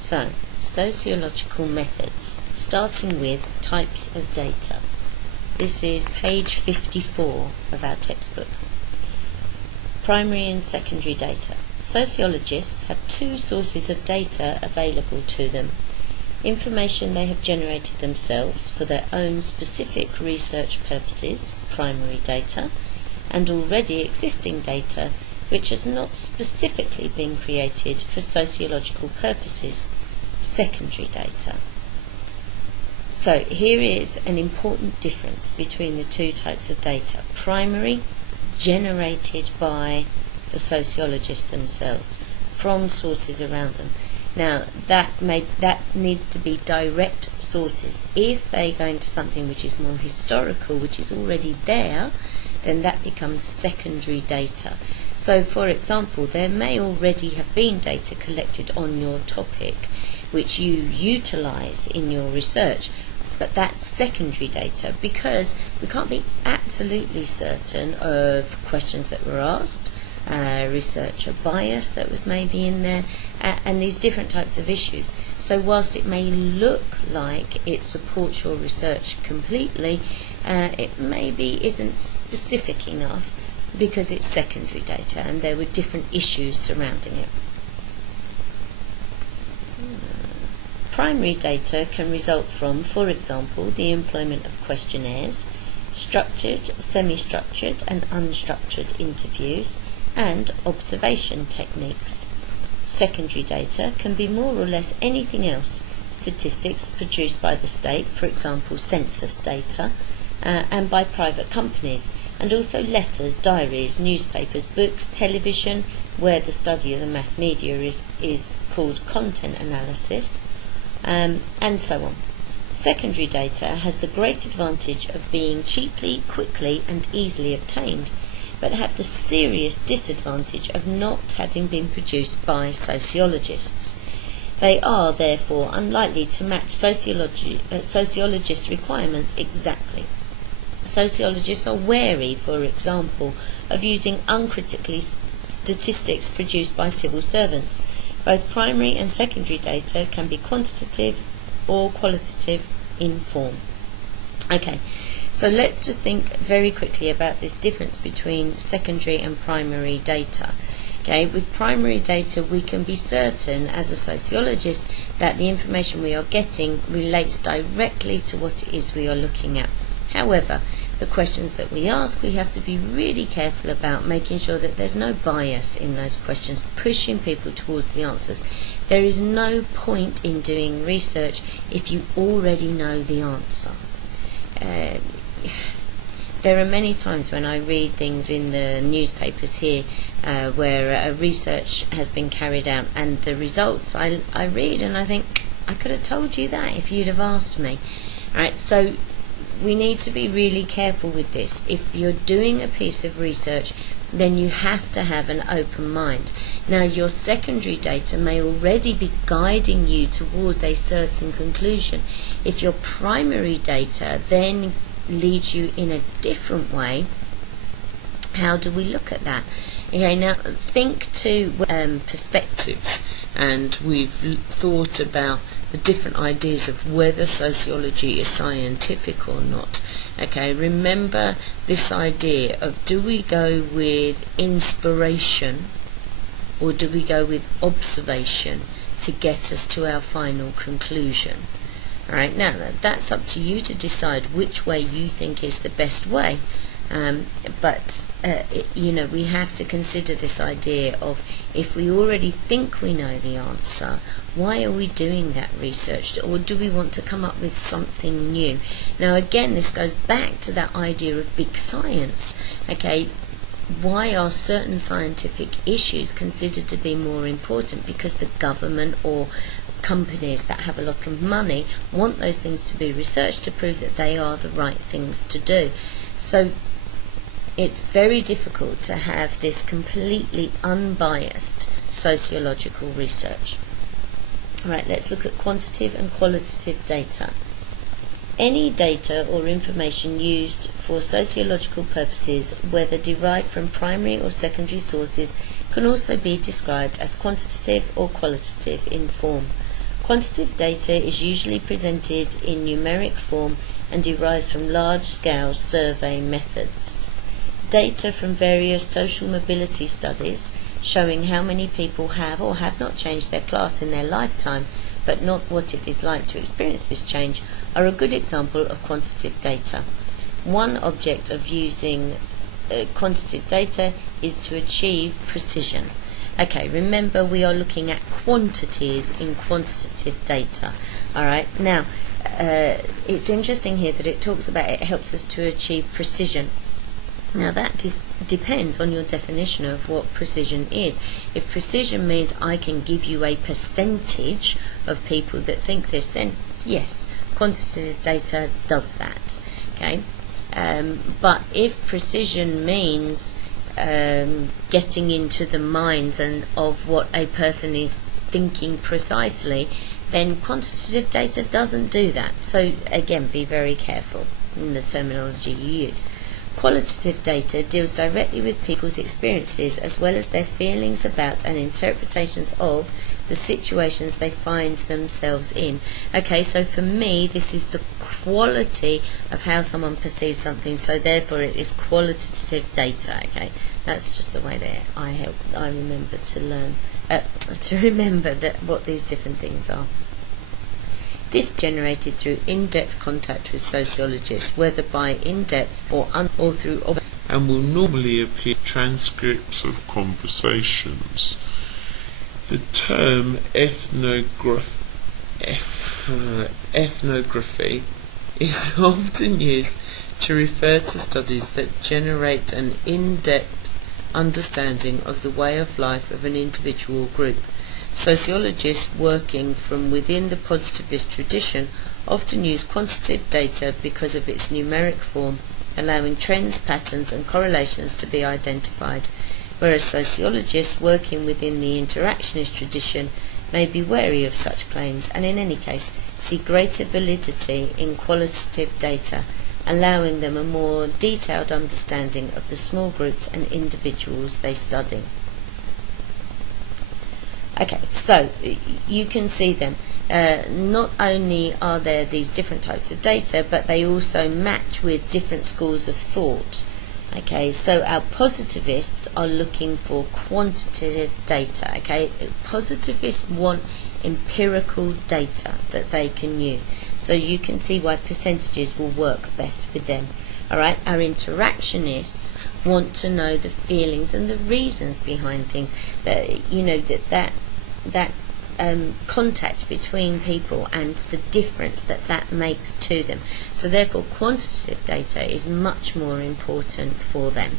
So, sociological methods, starting with types of data. This is page 54 of our textbook. Primary and secondary data. Sociologists have two sources of data available to them: information they have generated themselves for their own specific research purposes, primary data, and already existing data which has not specifically been created for sociological purposes, secondary data. So here is an important difference between the two types of data. Primary, generated by the sociologists themselves from sources around them. Now that needs to be direct sources. If they go into something which is more historical, which is already there, then that becomes secondary data. So for example, there may already have been data collected on your topic which you utilise in your research, but that's secondary data because we can't be absolutely certain of questions that were asked, researcher bias that was maybe in there, and these different types of issues. So whilst it may look like it supports your research completely, it maybe isn't specific enough because it's secondary data and there were different issues surrounding it. Primary data can result from, for example, the employment of questionnaires, structured, semi-structured and unstructured interviews, and observation techniques. Secondary data can be more or less anything else: statistics produced by the state, for example census data, and by private companies, and also letters, diaries, newspapers, books, television, where the study of the mass media is called content analysis, and so on. Secondary data has the great advantage of being cheaply, quickly and easily obtained, but have the serious disadvantage of not having been produced by sociologists. They are therefore unlikely to match sociologists' requirements exactly. Sociologists are wary, for example, of using uncritically statistics produced by civil servants. Both primary and secondary data can be quantitative or qualitative in form. Okay, so let's just think very quickly about this difference between secondary and primary data. Okay, with primary data we can be certain as a sociologist that the information we are getting relates directly to what it is we are looking at. However, the questions that we ask, we have to be really careful about making sure that there's no bias in those questions, pushing people towards the answers. There is no point in doing research if you already know the answer. There are many times when I read things in the newspapers here where a research has been carried out, and the results I read and I think, I could have told you that if you'd have asked me. Alright, so we need to be really careful with this. If you're doing a piece of research, then you have to have an open mind. Now, your secondary data may already be guiding you towards a certain conclusion. If your primary data then leads you in a different way, how do we look at that? Okay, now think to perspectives, and we've thought about the different ideas of whether sociology is scientific or not. Okay, remember this idea of, do we go with inspiration or do we go with observation to get us to our final conclusion? Alright, now that's up to you to decide which way you think is the best way. But we have to consider this idea of, if we already think we know the answer, why are we doing that research, or do we want to come up with something new? Now again, this goes back to that idea of big science. Okay, why are certain scientific issues considered to be more important? Because the government or companies that have a lot of money want those things to be researched to prove that they are the right things to do. So it's very difficult to have this completely unbiased sociological research. Right, let's look at quantitative and qualitative data. Any data or information used for sociological purposes, whether derived from primary or secondary sources, can also be described as quantitative or qualitative in form. Quantitative data is usually presented in numeric form and derives from large-scale survey methods. Data from various social mobility studies showing how many people have or have not changed their class in their lifetime, but not what it is like to experience this change, are a good example of quantitative data. One object of using quantitative data is to achieve precision. Okay, remember we are looking at quantities in quantitative data. Alright, now it's interesting here that it talks about it helps us to achieve precision. Now that depends on your definition of what precision is. If precision means I can give you a percentage of people that think this, then yes, quantitative data does that. Okay, but if precision means getting into the minds and of what a person is thinking precisely, then quantitative data doesn't do that. So again, be very careful in the terminology you use. Qualitative data deals directly with people's experiences as well as their feelings about and interpretations of the situations they find themselves in. Okay, so for me, this is the quality of how someone perceives something, so therefore it is qualitative data. Okay, that's just the way that I remember to learn, to remember that what these different things are. This generated through in-depth contact with sociologists, whether by in-depth or through and will normally appear in transcripts of conversations. The term ethnography is often used to refer to studies that generate an in-depth understanding of the way of life of an individual group. Sociologists working from within the positivist tradition often use quantitative data because of its numeric form, allowing trends, patterns and correlations to be identified, whereas sociologists working within the interactionist tradition may be wary of such claims and in any case see greater validity in qualitative data, allowing them a more detailed understanding of the small groups and individuals they study. Okay, so you can see then, not only are there these different types of data, but they also match with different schools of thought. Okay, so our positivists are looking for quantitative data. Okay, positivists want empirical data that they can use. So you can see why percentages will work best with them. Alright, our interactionists want to know the feelings and the reasons behind things. That that contact between people and the difference that makes to them. So therefore quantitative data is much more important for them.